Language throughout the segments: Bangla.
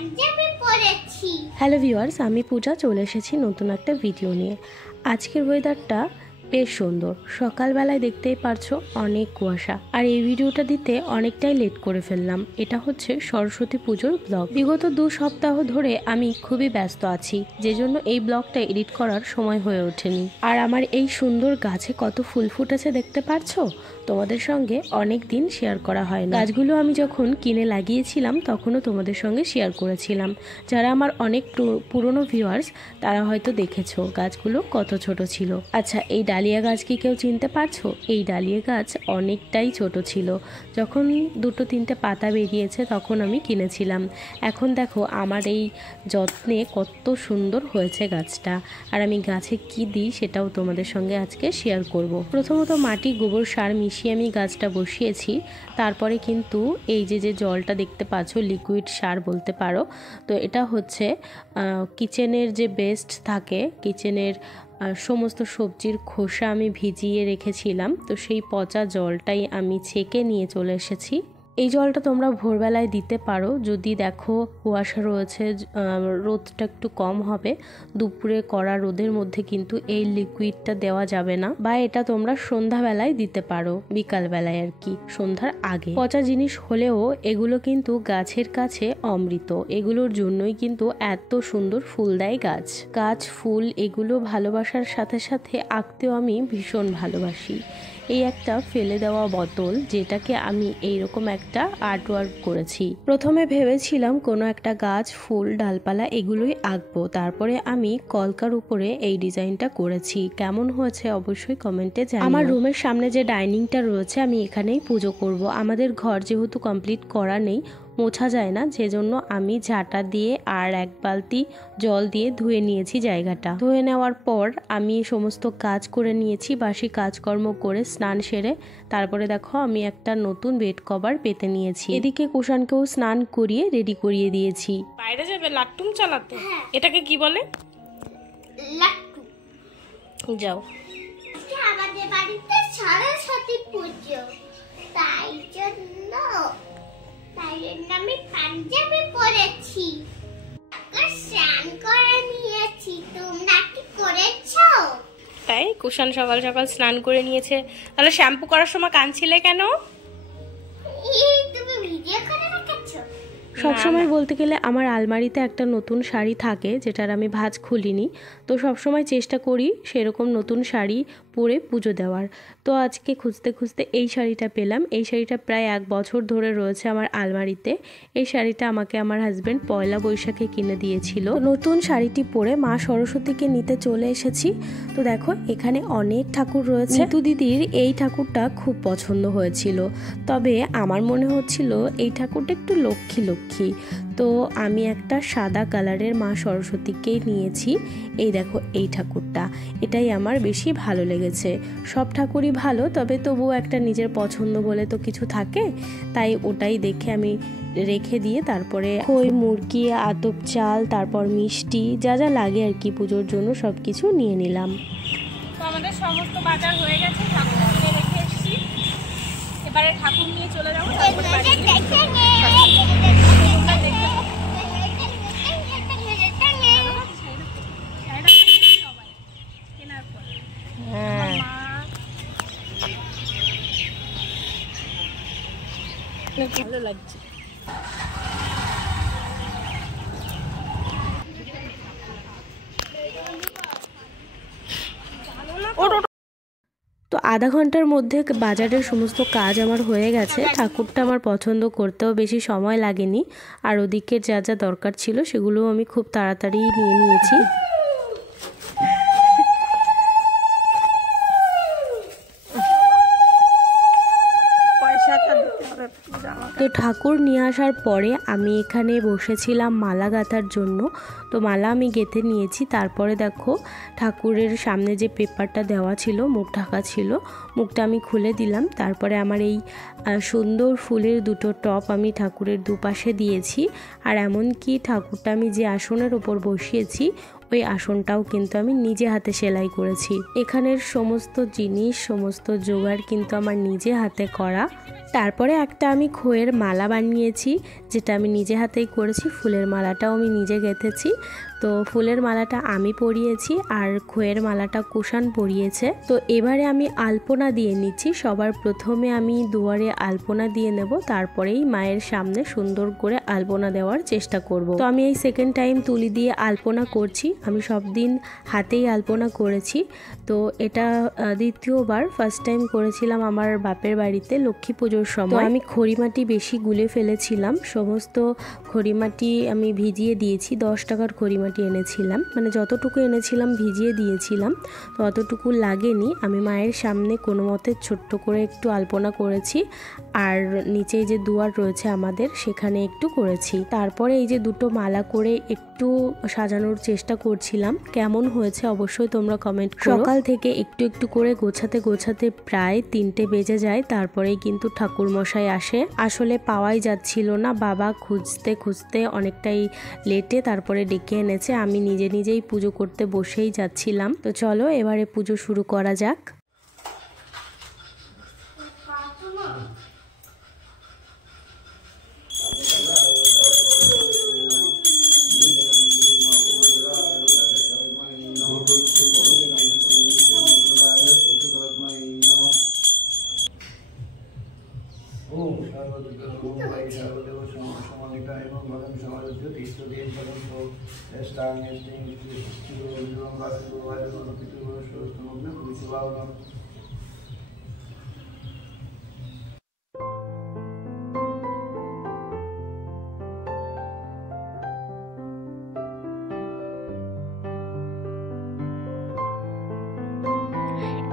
পাঞ্জাবি পরেছি। হ্যালো ভিউয়ার্স, আমি পূজা চলে এসেছি নতুন একটা ভিডিও নিয়ে। আজকের ওয়েদারটা বেশ সুন্দর। সকালবেলায় দেখতেই পারছো অনেক কুয়াশা, আর এই ভিডিওটা দিতে অনেকটাই লেট করে ফেললাম। এটা হচ্ছে সরস্বতী পুজোর ব্লগ। বিগত 2 সপ্তাহ ধরে আমি খুবই ব্যস্ত আছি, যে জন্য এই ব্লগটা এডিট করার সময় হয়ে ওঠেনি। আর আমার এই সুন্দর গাছে কত ফুল ফুটেছে দেখতে পারছো। তোমাদের সঙ্গে অনেক দিন শেয়ার করা হয় না। গাছগুলো আমি যখন কিনে লাগিয়েছিলাম তখনও তোমাদের সঙ্গে শেয়ার করেছিলাম। যারা আমার অনেক পুরনো ভিউয়ার্স তারা হয়তো দেখেছো গাছগুলো কত ছোট ছিল। আচ্ছা, এই ডালিয়া গাছ কি কেউ চিনতে পারছো? এই ডালিয়া গাছ অনেকটাই ছোট ছিল। যখন 2-3টে পাতা বেরিয়েছে তখন আমি কিনেছিলাম। এখন দেখো আমার এই যত্নে কত সুন্দর হয়েছে গাছটা। আর আমি গাছে কি দিই সেটাও তোমাদের সঙ্গে আজকে শেয়ার করব। প্রথমত মাটি গোবর সার মিশিয়ে আমি গাছটা বসিয়েছি। তারপরে কিন্তু এই যে জলটা দেখতে পাচ্ছ লিকুইড সার বলতে পারো। তো এটা হচ্ছে কিচেনের যে বেস্ট থাকে, কিচেনের সমস্ত সবজির খোসা আমি ভিজিয়ে রেখেছিলাম, তো সেই পচা জলটাই আমি ছেঁকে নিয়ে চলে এসেছি। এই জলটা তোমরা ভোরবেলায় দিতে পারো যদি দেখো কুয়াশা রয়েছে, রোদটা একটু কম হবে। দুপুরে কড়া রোদের মধ্যে কিন্তু এই লিকুইডটা দেওয়া যাবে না, বা এটা তোমরা সন্ধ্যাবেলায় দিতে পারো, বিকালবেলায় আর কি, সন্ধ্যার আগে। পচা জিনিস হলেও এগুলো কিন্তু গাছের কাছে অমৃত। এগুলোর জন্যই কিন্তু এত সুন্দর ফুল দেয় গাছ। গাছ ফুল এগুলো ভালোবাসার সাথে সাথে আঁকতেও আমি ভীষণ ভালোবাসি। এই একটা ফেলে দেওয়া বোতল, যেটাকে আমি এইরকম একটা আর্টওয়ার্ক করেছি। প্রথমে ভেবেছিলাম কোনো একটা গাছ, ফুল, ডালপালা এগুলোই আঁকবো, তারপরে আমি কলকার উপরে এই ডিজাইনটা করেছি। কেমন হয়েছে অবশ্যই কমেন্টে জানিও। আমার রুমের সামনে যে ডাইনিংটা রয়েছে আমি এখানেই পুজো করব। আমাদের ঘর যেহেতু কমপ্লিট করা নেই, মোছা যায় না, সেজন্য আমি ঝাঁটা দিয়ে আর 1 বালতি জল দিয়ে ধুয়ে নিয়েছি জায়গাটা। ধুয়ে নেওয়ার পর আমি সমস্ত কাজ করে নিয়েছি, বাসি কাজকর্ম করে স্নান সেরে তারপরে দেখো আমি একটা নতুন বেড কভার পেতে নিয়েছি। এদিকে কুষাণকেও স্নান করিয়ে রেডি করিয়ে দিয়েছি। বাইরে যাবে লাট্টুম চালাতে। এটাকে কি বলে? লাট্টু। যাও। আমাদের বাড়িতে সরস্বতী পুজো, তাই জন্য আমি পাঞ্জাবি পরেছি, স্নান করে নিয়েছি। তোমরা কি করেছো? তাই কুষাণ সকাল সকাল স্নান করে নিয়েছে। তাহলে শ্যাম্পু করার সময় কাঁদছিলে কেন? তুমি ভিডিও করে রেখেছো? সবসময় বলতে গেলে আমার আলমারিতে একটা নতুন শাড়ি থাকে, যেটার আমি ভাঁজ খুলিনি। তো সবসময় চেষ্টা করি সেরকম নতুন শাড়ি পরে পুজো দেওয়ার। তো আজকে খুঁজতে খুঁজতে এই শাড়িটা পেলাম। এই শাড়িটা প্রায় 1 বছর ধরে রয়েছে আমার আলমারিতে। এই শাড়িটা আমাকে আমার হাজব্যান্ড পয়লা বৈশাখে কিনে দিয়েছিল। নতুন শাড়িটি পরে মা সরস্বতীকে নিতে চলে এসেছি। তো দেখো এখানে অনেক ঠাকুর রয়েছে। নিতু দিদির এই ঠাকুরটা খুব পছন্দ হয়েছিল, তবে আমার মনে হচ্ছিল এই ঠাকুরটা একটু লক্ষ্মী লক্ষ্মী। তো আমি একটা সাদা কালারের মা সরস্বতীকেই নিয়েছি। এই দেখো এই ঠাকুরটা, এটাই আমার বেশি ভালো লেগেছে। সব ঠাকুরই ভালো, তবে তবুও একটা নিজের পছন্দ বলে তো কিছু থাকে, তাই ওটাই দেখে আমি রেখে দিয়ে তারপরে খই, মুরগি, আতপ চাল, তারপর মিষ্টি, যা যা লাগে আর কি পুজোর জন্য সব কিছু নিয়ে নিলাম। তো আমাদের সমস্ত বাজার হয়ে গেছে, ঠাকুর কিনে রেখে এসেছি। এবারে ঠাকুর নিয়ে চলে যাবো। ভালো লাগছে। তো আধা ঘন্টার মধ্যে বাজারের সমস্ত কাজ আমার হয়ে গেছে। ঠাকুরটা আমার পছন্দ করতেও বেশি সময় লাগেনি, আর ওদিকে যা যা দরকার ছিল সেগুলোও আমি খুব তাড়াতাড়ি নিয়ে নিয়েছি। তো ঠাকুর নিয়ে আসার পরে আমি এখানে বসেছিলাম মালা গাঁথার জন্য। তো মালা আমি গেঁথে নিয়েছি। তারপরে দেখো ঠাকুরের সামনে যে পেপারটা দেওয়া ছিল, মুখ ঢাকা ছিল, মুখটা আমি খুলে দিলাম। তারপরে আমার এই সুন্দর ফুলের 2টো টপ আমি ঠাকুরের দুপাশে দিয়েছি। আর এমনকি ঠাকুরটা আমি যে আসনের ওপর বসিয়েছি ওই আসনটাও কিন্তু আমি নিজে হাতে সেলাই করেছি। এখানের সমস্ত জিনিস, সমস্ত জোগাড় কিন্তু আমার নিজে হাতে করা। তারপরে একটা আমি খইয়ের মালা বানিয়েছি, যেটা আমি নিজে হাতেই করেছি। ফুলের মালাটাও আমি নিজে গেঁথেছি। তো ফুলের মালাটা আমি পরিয়েছি আর খইয়ের মালাটা কুষাণ পরিয়েছে। তো এবারে আমি আলপনা দিয়ে নিচ্ছি। সবার প্রথমে আমি দুয়ারে আলপনা দিয়ে নেব, তারপরেই মায়ের সামনে সুন্দর করে আলপনা দেওয়ার চেষ্টা করব। তো আমি এই সেকেন্ড টাইম তুলি দিয়ে আলপনা করছি। আমি সব দিন হাতেই আলপনা করেছি। তো এটা দ্বিতীয়বার, ফার্স্ট টাইম করেছিলাম আমার বাপের বাড়িতে লক্ষ্মী পুজোর সময়। তো আমি খড়িমাটি বেশি গুলে ফেলেছিলাম, সমস্ত খড়িমাটি আমি ভিজিয়ে দিয়েছি। 10 টাকার খড়িমাটি এনেছিলাম, মানে যতটুকু এনেছিলাম ভিজিয়ে দিয়েছিলাম, তো অতটুকু লাগেনি। আমি মায়ের সামনে কোনো মতে ছোট্ট করে একটু আলপনা করেছি, আর নিচে যে দুয়ার রয়েছে আমাদের সেখানে একটু করেছি। তারপরে এই যে দুটো মালা করে একটু সাজানোর চেষ্টা করছিলাম। কেমন হয়েছে অবশ্যই তোমরা কমেন্ট করো। সকাল থেকে একটু একটু করে গোছাতে গোছাতে প্রায় 3টে বেজে যায়, তারপরেই কিন্তু ঠাকুর মশাই আসে। আসলে পাওয়াই যাচ্ছিল না, বাবা খুঁজতে খুঁজতে অনেকটাই লেটে তারপরে ডেকে এনেছে। আমি নিজে নিজেই পুজো করতে বসেই যাচ্ছিলাম। তো চলো এবারে পুজো শুরু করা যাক।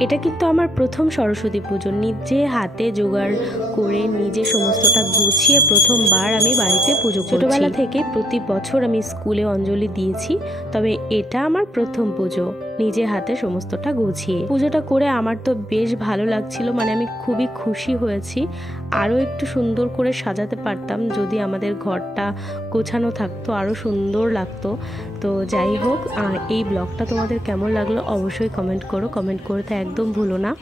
এটা কিন্তু আমার প্রথম সরস্বতী পুজো। নিজে হাতে জোগাড় করে নিজে সমস্তটা গুছিয়ে প্রথমবার আমি বাড়িতে পুজো করছি। ছোটবেলা থেকে প্রতি বছর আমি স্কুলে অঞ্জলি দিয়েছি, তবে এটা আমার প্রথম পুজো নিজে হাতে সমস্তটা গুছিয়ে। পুজোটা করে আমার তো বেশ ভালো লাগছিল, মানে আমি খুবই খুশি হয়েছি। আরও একটু সুন্দর করে সাজাতে পারতাম, যদি আমাদের ঘরটা গোছানো থাকতো আরও সুন্দর লাগতো। তো যাই হোক, এই ব্লগটা তোমাদের কেমন লাগলো অবশ্যই কমেন্ট করো। কমেন্ট করতে একদম ভুলো না।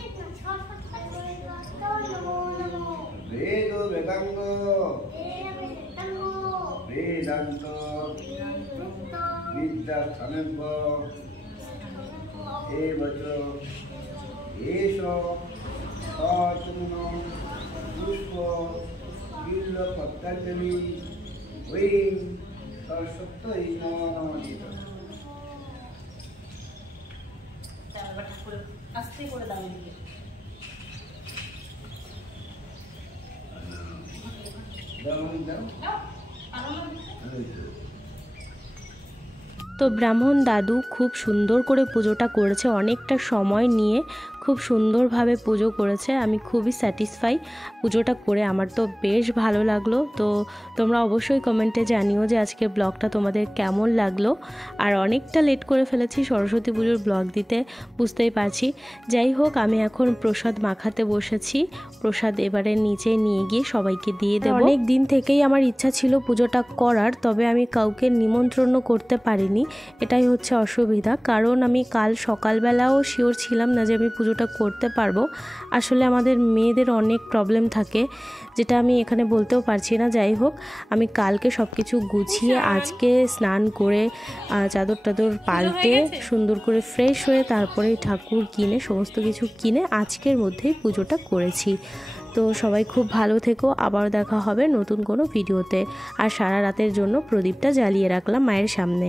আস্তে করে দাও দিকে। তো ব্রাহ্মণ দাদু খুব সুন্দর করে পুজোটা করেছে, অনেকটা সময় নিয়ে খুব সুন্দরভাবে পুজো করেছে। আমি খুবই স্যাটিসফাই পুজোটা করে, আমার তো বেশ ভালো লাগলো। তো তোমরা অবশ্যই কমেন্টে জানিও যে আজকের ব্লগটা তোমাদের কেমন লাগলো। আর অনেকটা লেট করে ফেলেছি সরস্বতী পুজোর ব্লগ দিতে, বুঝতেই পারছি। যাই হোক, আমি এখন প্রসাদ মাখাতে বসেছি। প্রসাদ এবারে নিচে নিয়ে গিয়ে সবাইকে দিয়ে দেবো। অনেক দিন থেকেই আমার ইচ্ছা ছিল পুজোটা করার, তবে আমি কাউকে নিমন্ত্রণও করতে পারিনি। এটাই হচ্ছে অসুবিধা, কারণ আমি কাল সকালবেলাও শিওর ছিলাম না যে আমি পুজোটা করতে পারবো। আসলে আমাদের মেয়েদের অনেক প্রবলেম থাকে, যেটা আমি এখানে বলতেও পারছি না। যাই হোক, আমি কালকে সব কিছু গুছিয়ে আজকে স্নান করে চাদর টাদর পাল্টে সুন্দর করে ফ্রেশ হয়ে তারপরে ঠাকুর কিনে সমস্ত কিছু কিনে আজকের মধ্যেই পুজোটা করেছি। তো সবাই খুব ভালো থেকো, আবার দেখা হবে নতুন কোনো ভিডিওতে। আর সারা রাতের জন্য প্রদীপটা জ্বালিয়ে রাখলাম মায়ের সামনে।